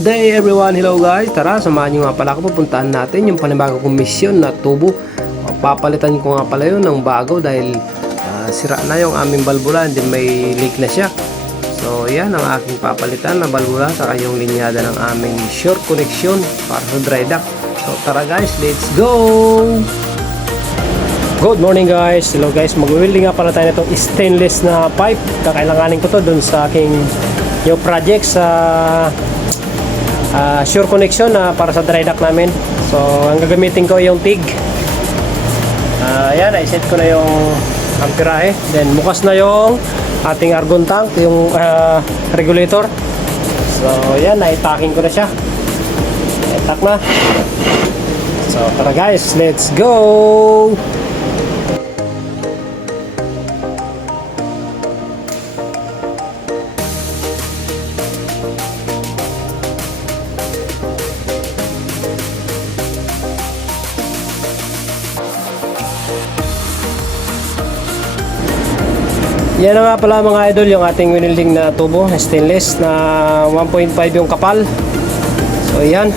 Good day everyone! Hello guys! Tara, samahan nyo nga pala ako. Pupuntahan natin yung panibago kong misyon na tubo. Papalitan ko nga pala yun ng bago dahil sira na yung aming balbula, hindi may leak na siya. So yan ang aking papalitan na balbula saka yung linyada ng aming short connection para sa dry duct. So tara guys, let's go! Good morning guys! Hello guys! Mag-welding nga pala tayo nitong stainless na pipe. Kakailanganin ko to dun sa aking yung project sa sure connection para sa dry duct namin. So ang gagamitin ko yung TIG. Ayan, i-set ko na yung amperahe. Then bukas na yung ating argon tank, yung regulator. So ayan, na-tacking ko na siya. I-tack na. So tara guys, let's go! Yan na nga pala mga idol yung ating welding na tubo na stainless na 1.5 yung kapal. So yan.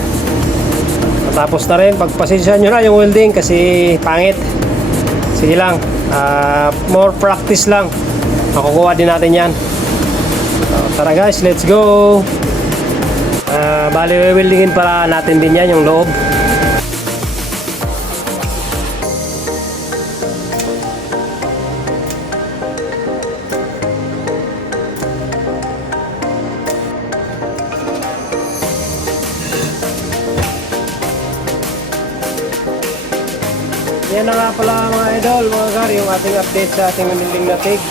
Tapos na rin. Pagpasensya nyo na yung welding kasi pangit. Sige lang. More practice lang. Makukuha din natin yan. So, tara guys, let's go. Bali weldingin pala natin din yan yung loob. Yan na nga pala mga idol, mga gar, yung ating update sa ating welding na TIG.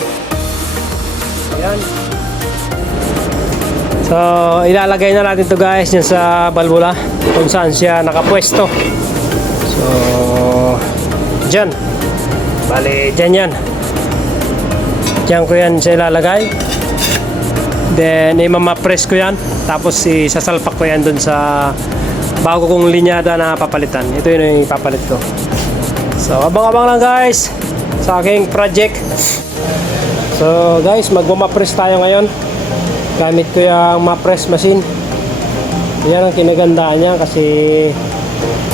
Ayan. So, ilalagay na natin to guys yan sa balbula kung saan siya nakapwesto. So, dyan. Bali, dyan yan. Dyan ko yan siya ilalagay. Then, imamapress ko yan. Tapos, isasalpak ko yan dun sa bago kong linyada na papalitan. Ito yun yung ipapalit ko. So abang-abang lang guys sa aking project. So guys, magmamapress tayo ngayon. Gamit ko yung mapress machine. Yan ang kinagandaan niya kasi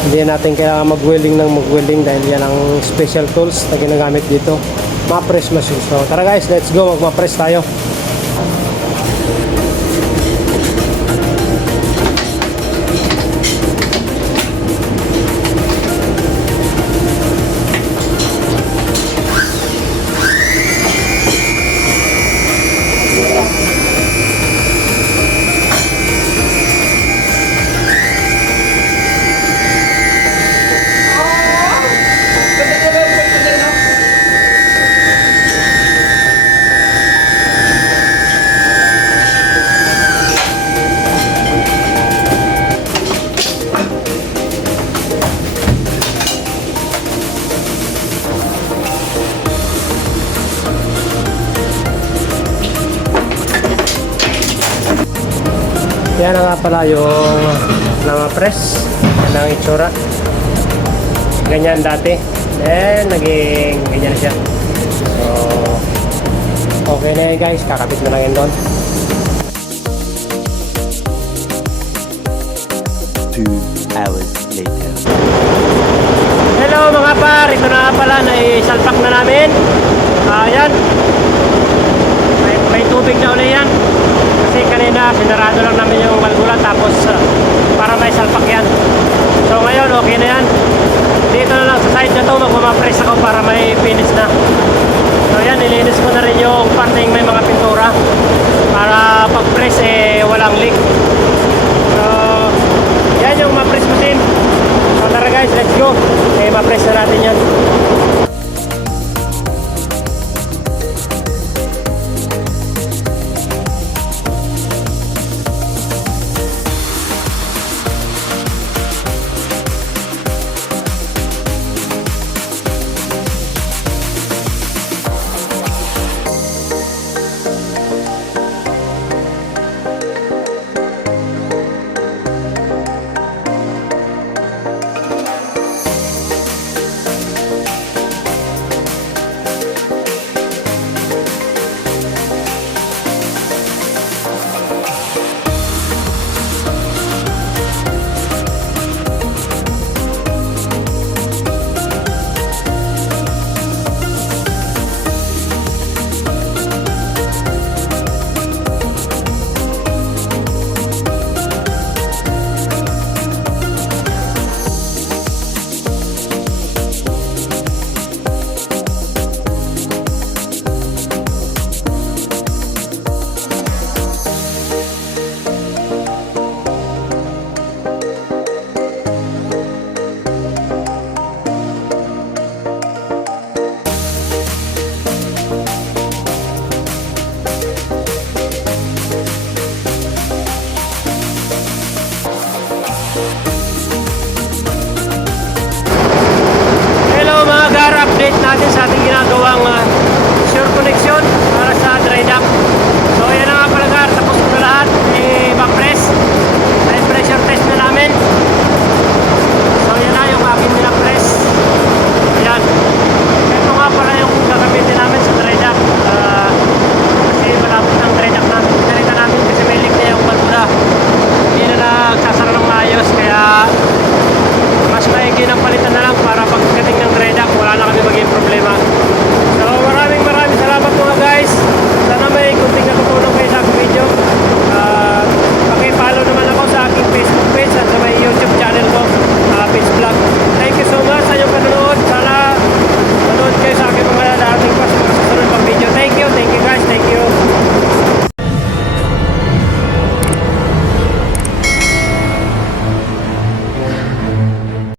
hindi natin kaya mag-welding ng mag-welding dahil yan ang special tools na ginagamit dito, mapress machine. So tara guys, let's go, magmapress tayo. Yan na nga pala yung namapress. Yan ang itsura. Ganyan dati. Then naging ganyan siya. So okay na yan guys. Kakabit na lang yan doon. 2 hours later. Hello mga par. Ito na nga pala. Naisalpak na namin. Ayan. May tubig na ulit yan. Kasi kanina sinarado lang namin yung balbula tapos para may salpak yan. So ngayon okay na yan. Dito na lang sa side na to magmamapress ako para may finish na. So yan, nilinis ko na rin yung parting may mga pintura para pag press walang leak. So yan yung mapress machine. So tara guys, let's go. Mapress na natin yan.